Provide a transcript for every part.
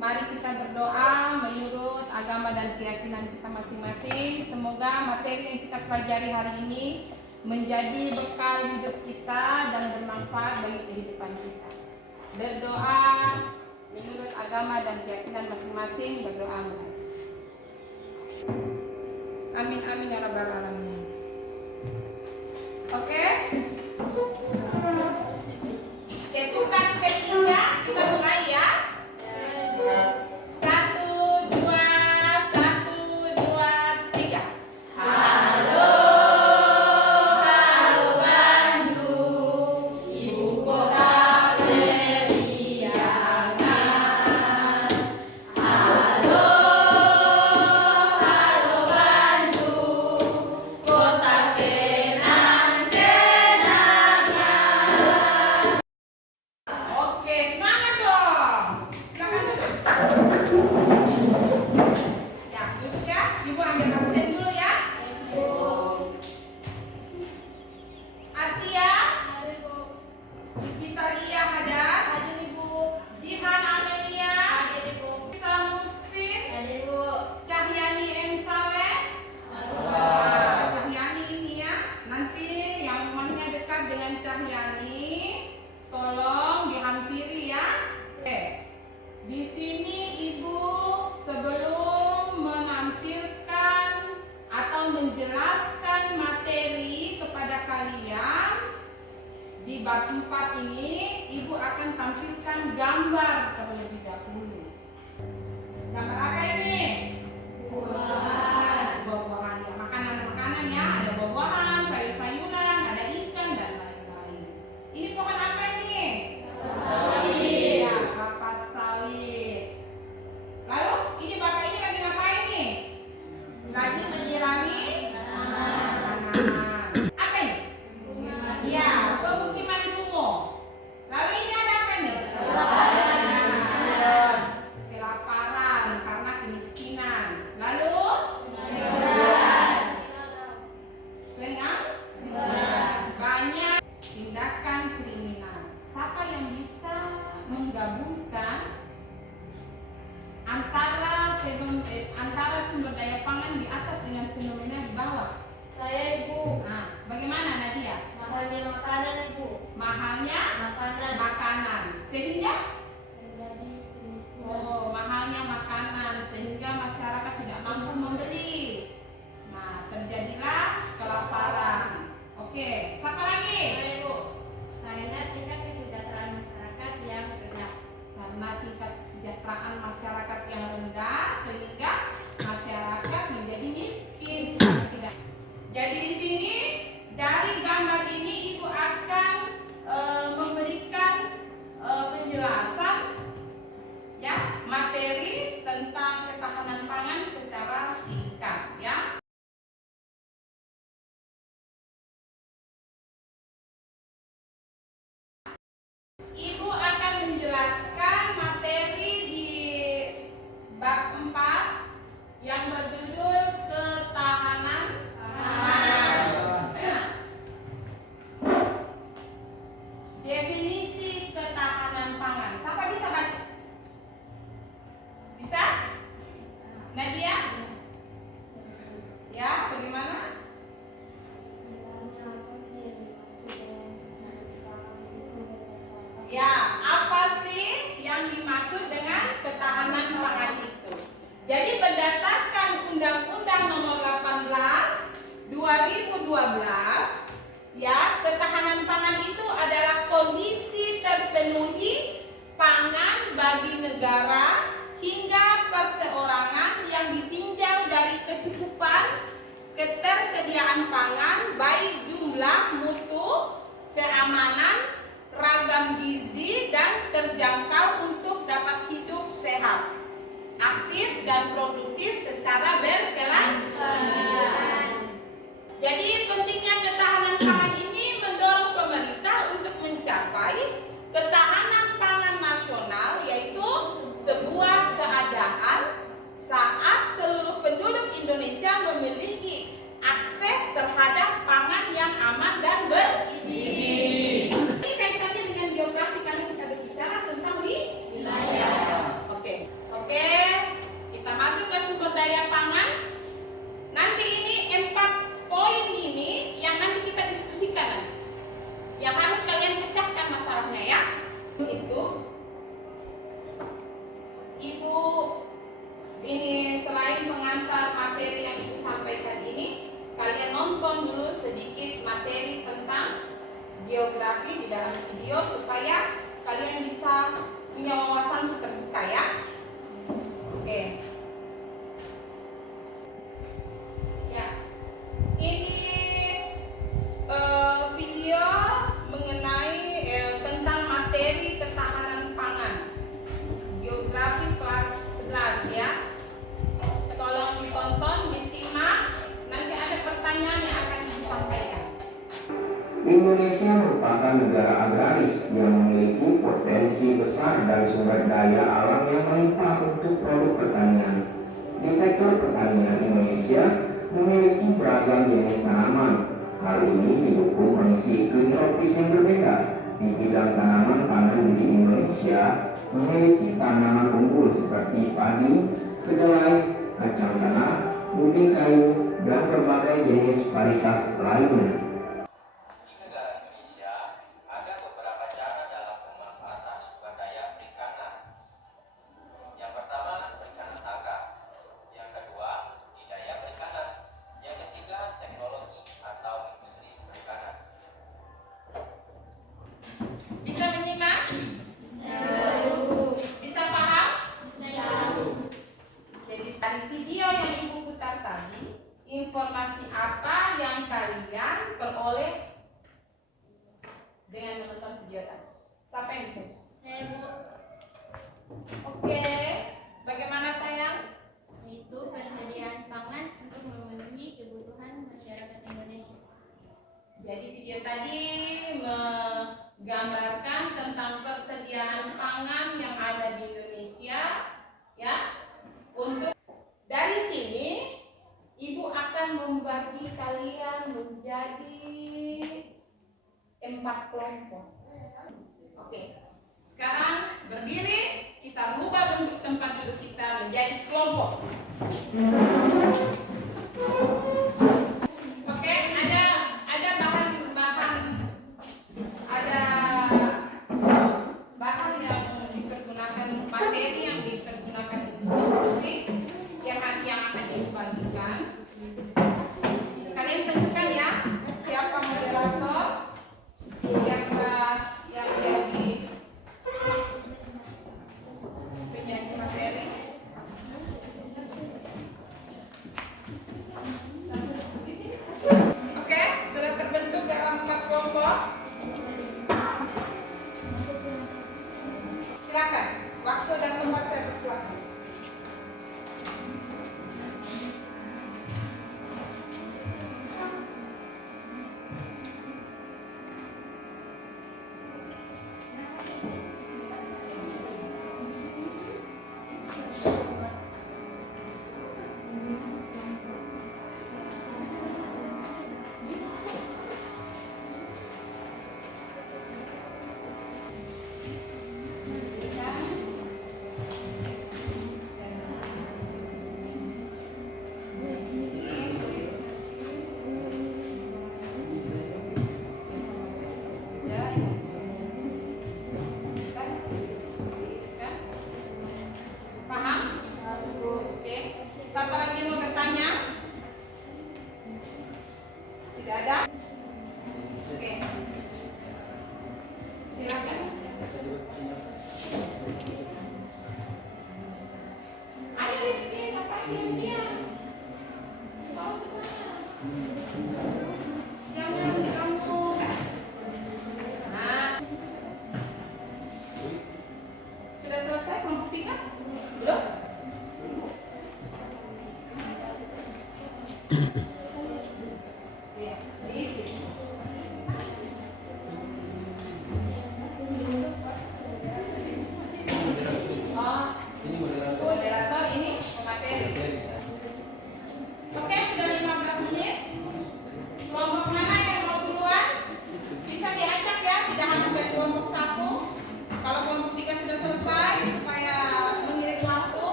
Mari kita berdoa menurut agama dan keyakinan kita masing-masing. Semoga materi yang kita pelajari hari ini menjadi bekal hidup kita dan bermanfaat bagi kehidupan kita. Berdoa menurut agama dan keyakinan masing-masing. Berdoa. Amin amin ya rabbal alamin. Oke. Ketukan ketiga kita mulai ya. 1, 2, 1, 2, 3. Halo, halo Bandung, ibu kota periangan. Halo, halo Bandung, kota kenang-kenangan. Oke, semangat dong. Silakan duduk. Ya, duduk ya. Ibu ambil absen dulu ya. Atia, Vitalia Hajar, Jihan Amelia, Samuksin, Cahyani M. Saleh. Cahyani ini ya. Nanti yang rumahnya dekat dengan Cahyani, tolong dihampiri ya. Oke. Di sini Ibu sebelum menampilkan atau menjelaskan materi kepada kalian di bab 4 ini, Ibu akan tampilkan gambar terlebih dahulu. Gambar apa ini? Buah-buahan ya, makanan-makanan ya, ada buah-buahan, sayur-sayuran, ada ikan dan lain-lain. Ini pohon apa ini? Ya, kelapa sawit. Lalu ini bapak ini lagi ngapain nih? Lagi menyirami tanaman. Apa ini? Ya, pemukiman kumuh. Lalu ini ada apa nih? Kelaparan karena kemiskinan. Lalu lengang banyak tindakan kriminal. Siapa yang bisa menggabungkan antara sumber daya pangan di atas dengan fenomena di bawah? Saya Ibu. Nah, bagaimana Nadia? Mahalnya makanan Ibu. Mahalnya Makanan. makanan sehingga Menjadi kemiskinan. mahalnya makanan sehingga masyarakat tidak mampu membeli. Nah, terjadilah kelaparan. Oke, siapa lagi? Saya Ibu. Karena tingkat kesejahteraan masyarakat yang rendah. Karena tingkat kesejahteraan masyarakat yang rendah sehingga masyarakat menjadi miskin. Tidak. Jadi di sini dari gambar ini Ibu akan memberikan penjelasan ya, materi tentang ketahanan pangan secara singkat ya. Ibu akan menjelaskan materi di bab 4 yang berjudul ketahanan pangan. Definisi ketahanan pangan. Siapa bisa baca? Bisa? Nadia? Ya, bagaimana? Ya, apa sih yang dimaksud dengan ketahanan pangan itu? Jadi berdasarkan Undang-Undang Nomor 18 2012, ya, ketahanan pangan itu adalah kondisi terpenuhi pangan bagi negara hingga perseorangan yang ditinjau dari kecukupan ketersediaan pangan, baik jumlah, mutu, keamanan, ragam gizi, dan terjangkau untuk dapat hidup sehat, aktif dan produktif secara berkelanjutan. Jadi pentingnya ketahanan pangan ini mendorong pemerintah untuk mencapai ketahanan pangan nasional, yaitu sebuah keadaan saat seluruh penduduk Indonesia memiliki akses terhadap pangan yang aman dan bergizi. Ini kaitannya dengan geografi karena kita berbicara tentang wilayah. Oke. materi tentang geografi di dalam video supaya kalian bisa punya wawasan terbuka ya. Oke. Ya. Ini video mengenai tentang materi ketahanan pangan. Geografi kelas 11 ya. Tolong ditonton, disimak. Nanti ada pertanyaan yang akan disampaikan. Indonesia merupakan negara agraris yang memiliki potensi besar dan sumber daya alam yang melimpah untuk produk pertanian. Di sektor pertanian, Indonesia memiliki beragam jenis tanaman. Hal ini didukung kondisi iklim tropis yang berbeda. Di bidang tanaman pangan di Indonesia memiliki tanaman unggul seperti padi, kedelai, kacang tanah, ubi kayu, dan berbagai jenis varietas lainnya. Di negara Indonesia, ada beberapa cara dalam pemanfaatan sumber daya perikanan. Yang pertama, perikanan tangkap. Yang kedua, budidaya perikanan. Yang ketiga, teknologi atau industri perikanan. Bisa menyimak? Bisa paham? Jadi dari video yang Ibu putar tadi, informasi apa yang kalian peroleh dengan menonton video tadi? Siapa yang bisa? Oke, bagaimana sayang? Yaitu persediaan pangan untuk memenuhi kebutuhan masyarakat Indonesia. Jadi video tadi menggambarkan tentang persediaan pangan yang ada di Indonesia, ya. Untuk dari sini Ibu akan membagi kalian menjadi 4 kelompok. Oke. Sekarang berdiri, kita rubah bentuk tempat duduk kita menjadi kelompok. Oke, ada bahan yang dipergunakan, materi yang dipergunakan di yang akan dibagikan. Kalian tentukan ya siapa moderator yang jadi penyaji materi. Oke, sudah terbentuk dalam 4 kelompok. Silakan, waktu dan tempat saya persilakan.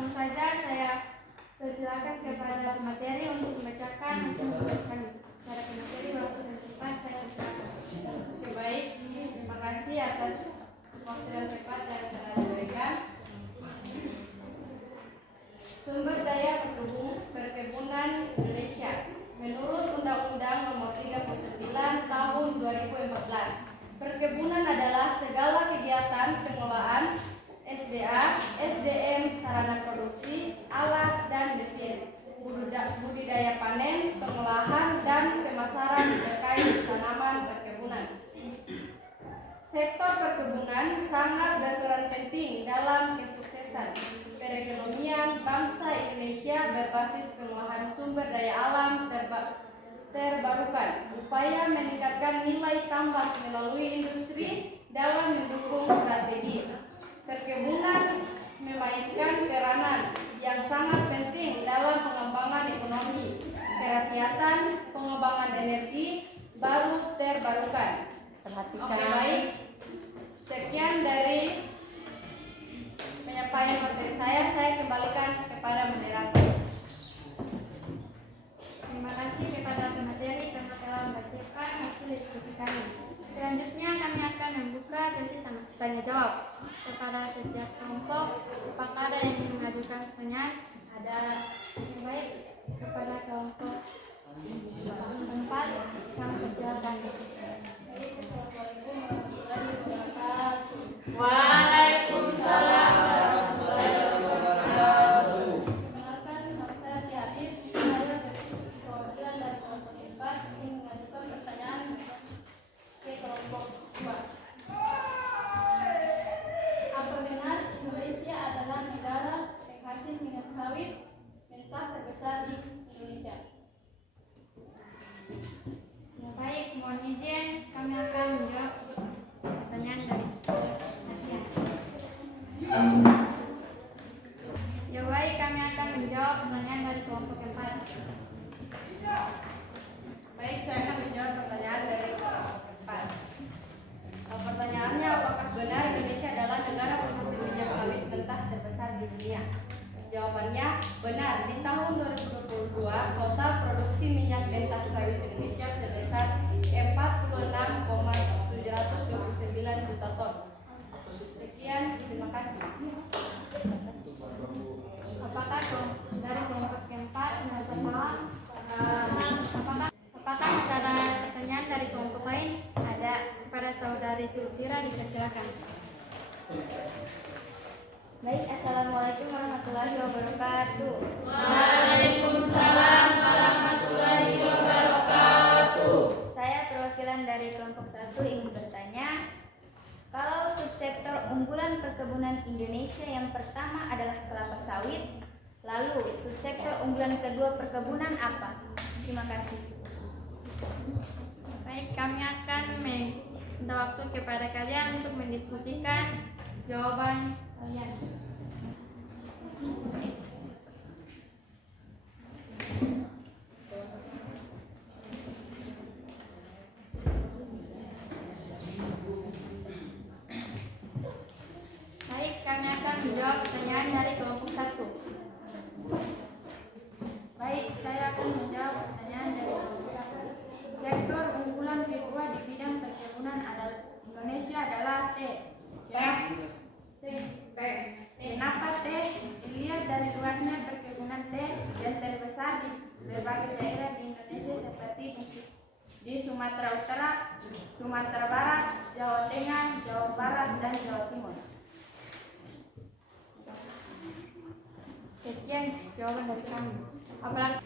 langsung saja saya persilakan kepada materi untuk membacakan hasil tugas kami. Secara materi waktu dan tempat saya persilakan. Oke, baik, terima kasih atas waktu dan tempat yang telah diberikan. Sumber daya perkebunan Indonesia. Menurut Undang-Undang Nomor 39 Tahun 2014, perkebunan adalah segala kegiatan pengelolaan SDA, SDM, sarana produksi, alat dan mesin, budidaya panen, pengolahan dan pemasaran terkait tanaman perkebunan. Sektor perkebunan sangat berperan penting dalam kesuksesan perekonomian bangsa Indonesia berbasis pengolahan sumber daya alam terbarukan, upaya meningkatkan nilai tambah melalui industri dalam mendukung strategi. Perkebunan memainkan peranan yang sangat penting dalam pengembangan ekonomi, kerakyatan, pengembangan energi baru terbarukan. Perhatikan. Oke, baik. Sekian dari penyampaian materi saya kembalikan kepada moderator. Terima kasih kepada pemateri karena telah membacakan hasil diskusi kami. Selanjutnya kami akan membuka sesi tanya jawab kepada setiap kelompok. Apakah ada yang ingin mengajukan pertanyaan? Ada. Baik, kepada kelompok 4 kami persilakan. Assalamualaikum warahmatullahi wabarakatuh. Waalaikumsalam warahmatullahi wabarakatuh. Perkenalkan, nama saya Tiadis. Saya perwakilan dari kelompok 4 ingin mengajukan pertanyaan ke kelompok 2. Apa benar Indonesia adalah negara penghasil minyak sawit mentah terbesar di Indonesia? Baik, mohon izin kami akan menjawab pertanyaan dari Nadia. Ya baik, kami akan menjawab pertanyaan dari kelompok 4. Baik, saya akan menjawab pertanyaan dari kelompok 4. Pertanyaannya, apakah benar Indonesia adalah negara penghasil minyak sawit mentah terbesar di dunia? Jawabannya benar. Di tahun 2022, total produksi minyak mentah sawit Indonesia sebesar 46,729 juta ton. Sekian, terima kasih. Apakah dari kelompok keempat merasa paham? Apakah ada pertanyaan dari kelompok lain? Ada. Kepada saudari Sulfira dipersilakan. Baik, assalamualaikum warahmatullahi wabarakatuh. Waalaikumsalam warahmatullahi wabarakatuh. Saya perwakilan dari kelompok 1 ingin bertanya, kalau subsektor unggulan perkebunan Indonesia yang pertama adalah kelapa sawit, lalu subsektor unggulan kedua perkebunan apa? Terima kasih. Baik, kami akan minta waktu kepada kalian untuk mendiskusikan jawaban kalian. Baik, kami akan menjawab pertanyaan dari kelompok 1. Baik, saya akan menjawab pertanyaan dari kelompok 1. Sektor unggulan kedua di bidang perkebunan Indonesia adalah teh. Kenapa teh? Dilihat dari luasnya perkebunan teh yang terbesar di berbagai daerah di Indonesia seperti di Sumatera Utara, Sumatera Barat, Jawa Tengah, Jawa Barat, dan Jawa Timur. Sekian jawaban dari kami. Apakah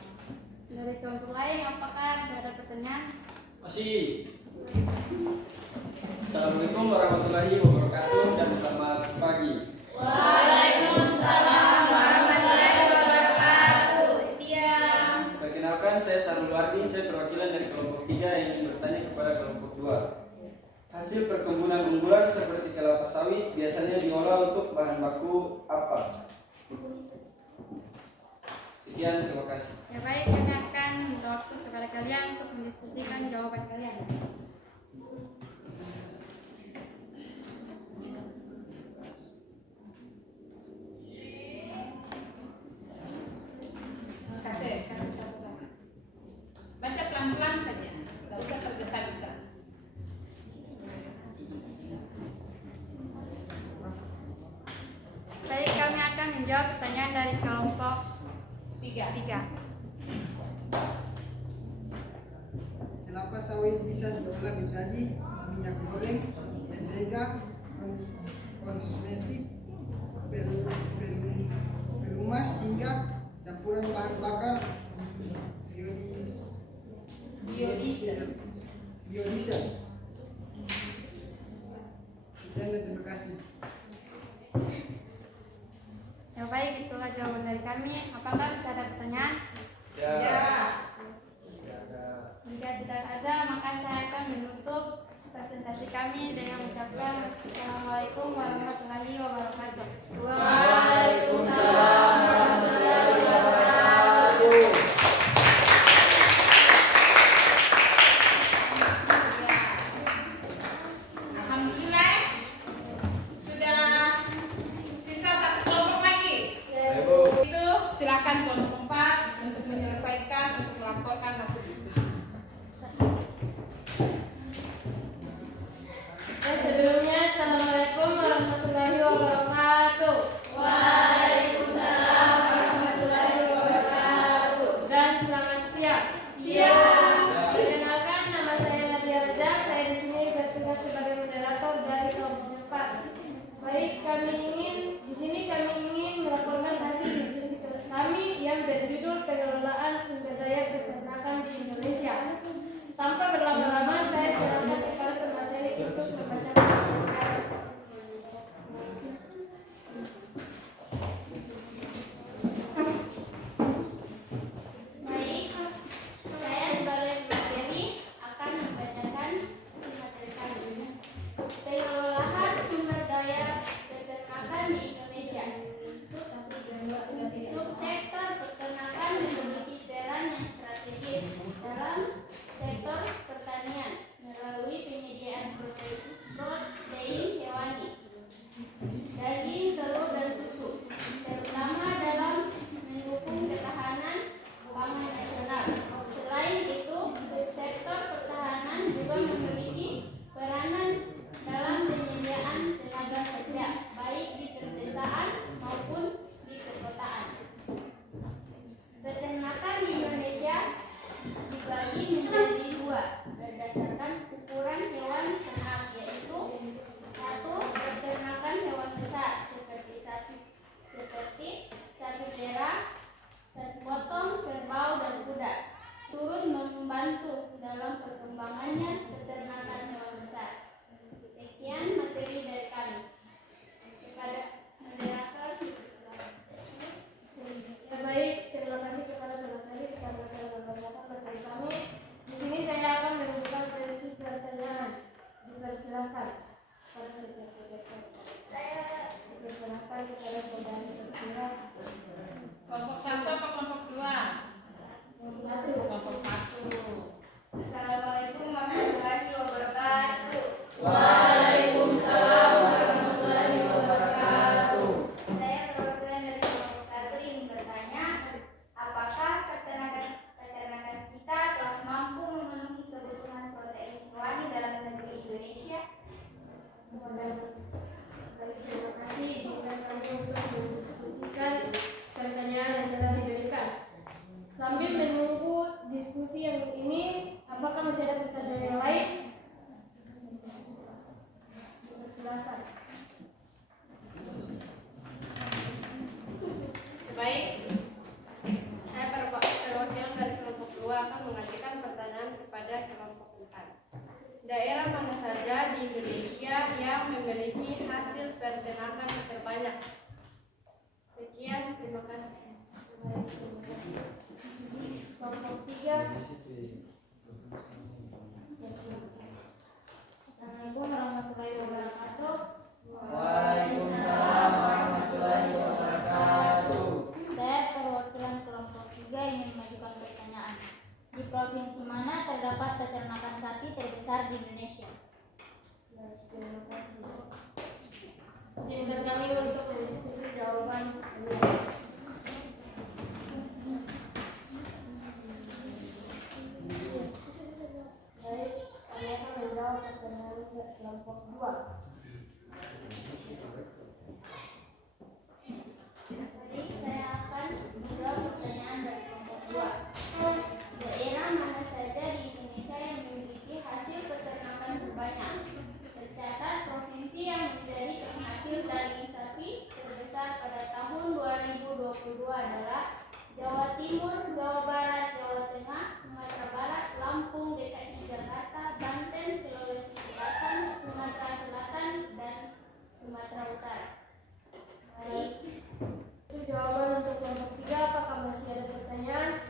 dari kelompok lain, apakah ada pertanyaan? Masih. Assalamualaikum warahmatullahi wabarakatuh dan selamat pagi. Waalaikumsalam warahmatullahi wabarakatuh. Siang. Perkenalkan, saya Sarul Wardi, saya perwakilan dari kelompok 3 yang ingin bertanya kepada kelompok 2. Hasil perkebunan unggulan seperti kelapa sawit biasanya diolah untuk bahan baku apa? Sekian, terima kasih. Ya baik, kami akan minta waktu kepada kalian untuk mendiskusikan jawaban kalian. 3. Kelapa sawit bisa diolah menjadi minyak goreng, mentega, kosmetik, pelumas hingga campuran bahan bakar biodiesel. Sekian dan terima kasih. Ya baik, itulah jawaban dari kami. Apakah bisa ada pertanyaan? Ya. Jika tidak ada, maka saya akan menutup presentasi kami dengan mengucapkan Assalamualaikum warahmatullahi wabarakatuh. Waalaikumsalam warahmatullahi wabarakatuh. Alhamdulillah, sudah sisa satu kelompok lagi. Itu silakan kelompok 4 untuk menyelesaikan untuk melaporkan hasil diskusi. Sebelumnya, Assalamualaikum warahmatullahi wabarakatuh. Waalaikumsalam warahmatullahi wabarakatuh. Dan selamat siang. Siap. Perkenalkan, nama saya Nadia Raja. Saya di sini bertugas sebagai moderator dari kelompok 4. Baik, di sini kami ingin melaporkan hasil diskusi kami yang berjudul pengelolaan sumber daya peternakan di Indonesia. Tanpa berlama-lama, saya serahkan kepada pemateri untuk membacakan pengantar. Baik, saya sebagai pemateri akan membacakan isi materi kami. Pengelolaan sumber daya peternakan di Indonesia. Subsektor peternakan memiliki peran yang strategis dalam sektor pertanian melalui penyediaan protein hewani, daging, telur, dan susu, terutama dalam mendukung ketahanan pangan nasional. Selain itu, sektor pertahanan juga memiliki peranan dalam penyediaan tenaga kerja, baik di pedesaan maupun di perkotaan. Peternakan di Indonesia dibagi menjadi 2 berdasarkan ukuran hewan ternak, yaitu 1. Peternakan hewan besar seperti sapi perah, sapi potong, kerbau, dan kuda, turut membantu dalam perkembangannya peternakan hewan besar. Sekian materi dari kami. Kepada moderator, Ya baik, terima kasih kepada pemateri karena telah membacakan materi kami. Di sini saya akan membuka sesi pertanyaan. Dipersilakan pada setiap peserta. Dipersilakan kepada saudari tersirat. Kelompok 1 apa kelompok 2? Kelompok 1. Assalamualaikum warahmatullahi wabarakatuh. Waalaikumsalam warahmatullahi wabarakatuh. Saya perwakilan dari kelompok 1 ingin bertanya, apakah peternakan kita telah mampu memenuhi kebutuhan protein hewani dalam negeri Indonesia? Terima kasih izinkan kami untuk mendiskusikan pertanyaan yang telah diberikan. Sambil menunggu diskusi yang ini, apakah masih ada pertanyaan yang lain? Silakan. Baik, saya perwakilan dari kelompok 2 akan mengajukan pertanyaan kepada kelompok 4. Daerah mana saja di Indonesia yang memiliki hasil peternakan terbanyak? Sekian, terima kasih. Kelompok 3. Assalamualaikum warahmatullahi wabarakatuh. Waalaikumsalam warahmatullahi wabarakatuh. Saya perwakilan kelompok 3 ingin mengajukan pertanyaan. Di provinsi mana terdapat peternakan sapi terbesar di Indonesia? Terima kasih. Izinkan kami untuk berdiskusi jawaban. Baik, kami akan menjawab pertanyaan kelompok 2. Jadi saya akan menjawab pertanyaan kedua adalah Jawa Timur, Jawa Barat, Jawa Tengah, Sumatera Barat, Lampung, DKI Jakarta, Banten, Sulawesi Selatan, Sumatera Selatan, dan Sumatera Utara. Baik. Itu jawaban untuk kelompok 3. Apakah masih ada pertanyaan?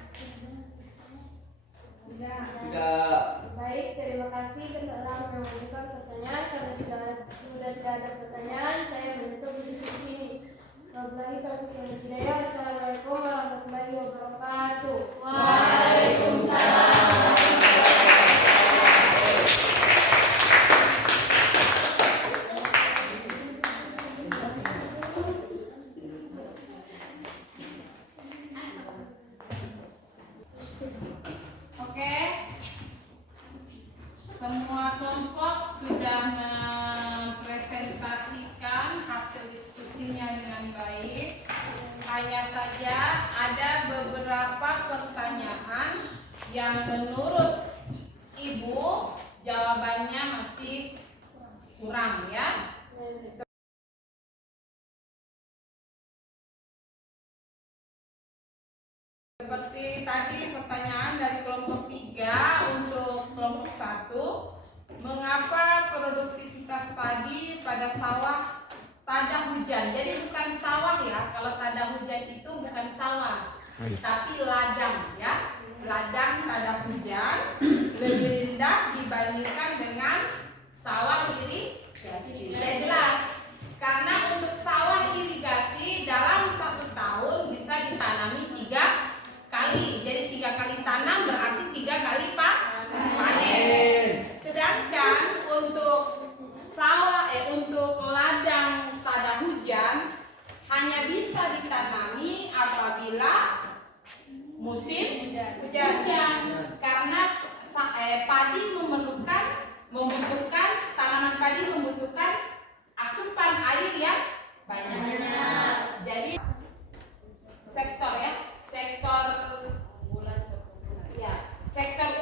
Tidak. Baik, terima kasih telah mengajukan pertanyaan. Karena sudah tidak ada pertanyaan, saya menutup diskusi ini. Wabillahi taufiq wal hidayah. Assalamualaikum warahmatullahi wabarakatuh. Waalaikumsalam. Oke, semua kelompok sudah mempresentasikan hasil diskusinya dengan baik. Hanya saja ada beberapa pertanyaan yang menurut Ibu jawabannya masih kurang ya. Seperti tadi pertanyaan dari kelompok 3 untuk kelompok 1, mengapa produktivitas padi pada sawah tada hujan? Jadi bukan sawah ya, kalau tada hujan itu bukan sawah, tapi ladang ya. Ladang tada hujan lebih rendah dibandingkan dengan sawah irigasi. Ya jelas, karena untuk sawah irigasi dalam 1 tahun bisa ditanami 3 kali. Jadi 3 kali tanam berarti 3 kali panen. Sedangkan untuk untuk ladang tada hujan hanya bisa ditanami apabila musim hujan. Karena padi membutuhkan tanaman padi membutuhkan asupan air yang banyak. Jadi sektor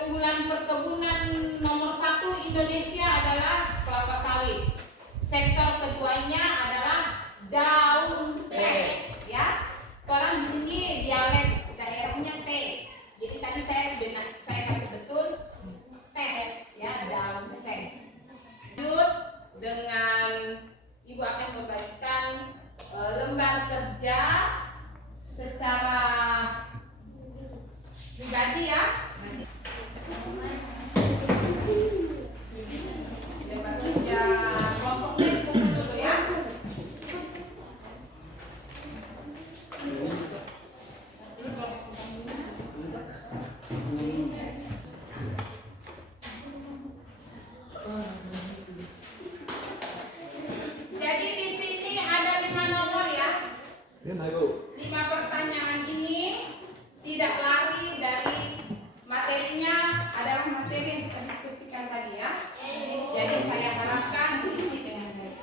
unggulan perkebunan nomor 1 Indonesia adalah kelapa sawit. Sektor keduanya adalah daun teh ya. Orang di sini dialek daerahnya teh. Jadi tadi saya kasih betul teh ya, daun teh. Lanjut dengan Ibu akan membagikan lembar kerja secara pribadi ya. Lembar kerja kelompoknya dikumpul dulu ya. Ini kelompok. Jadi di sini ada 5 nomor ya. 5 pertanyaan ini tidak lari dari materinya, adalah materi yang kita diskusikan tadi ya. Jadi saya harapkan isi dengan baik.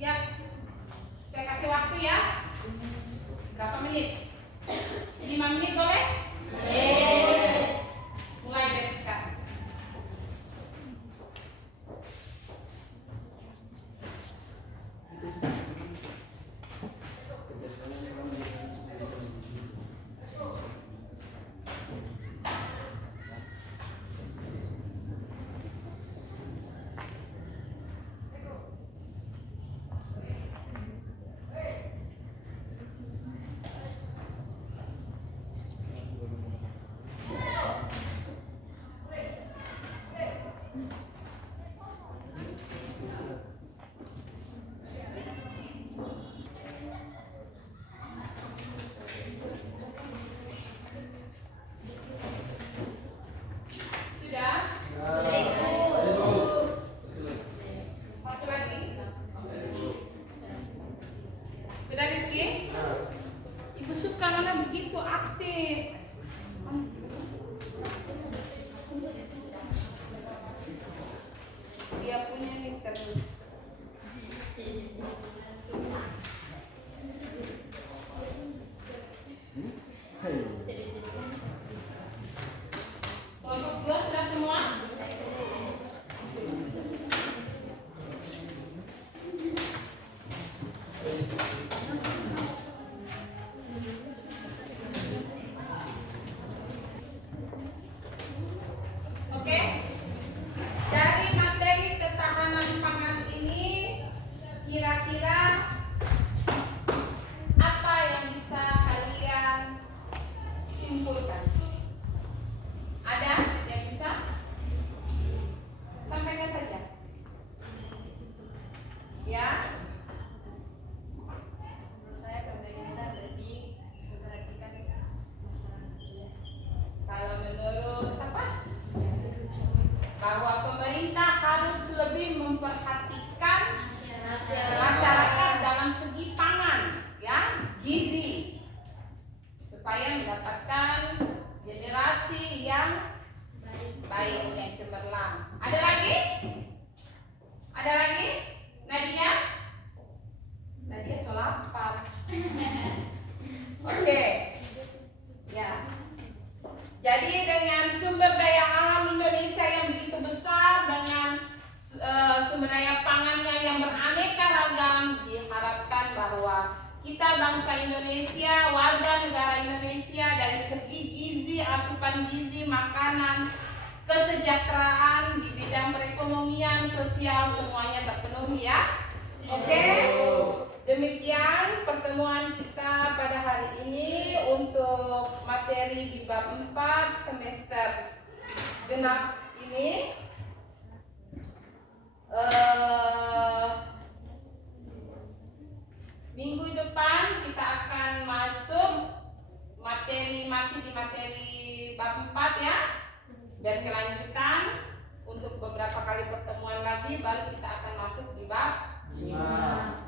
Ya, saya kasih waktu ya. Berapa menit? 5 menit boleh? Mulai dari sekarang. Dia punya nih terus. Kelompok 2 sudah semua? Oke. Dari materi ketahanan pangan ini kira-kira apa yang bisa kalian simpulkan? Ada yang bisa? Sampaikan saja. Ya. Menurut saya pemerintah lebih memperhatikan masyarakat. Kalau menurut apa? Bahwa pemerintah harus lebih memperhatikan masyarakat dalam segi pangan, ya, gizi, supaya mendapatkan generasi yang baik, yang cemerlang. Ada lagi? Ada lagi? Nadia? Nadia so lapar. Oke. Ya. Jadi dengan sumber daya alam Indonesia yang begitu besar, dengan sumber daya pangannya yang beraneka ragam, diharapkan bahwa kita bangsa Indonesia, warga negara Indonesia, dari segi gizi, asupan gizi, makanan, kesejahteraan di bidang perekonomian, sosial, semuanya terpenuhi, ya. Oke. Demikian pertemuan kita pada hari ini untuk materi di bab 4 semester genap ini. Minggu depan kita akan masuk masih di materi bab 4, ya. Dan kelanjutan untuk beberapa kali pertemuan lagi baru kita akan masuk di bab 5.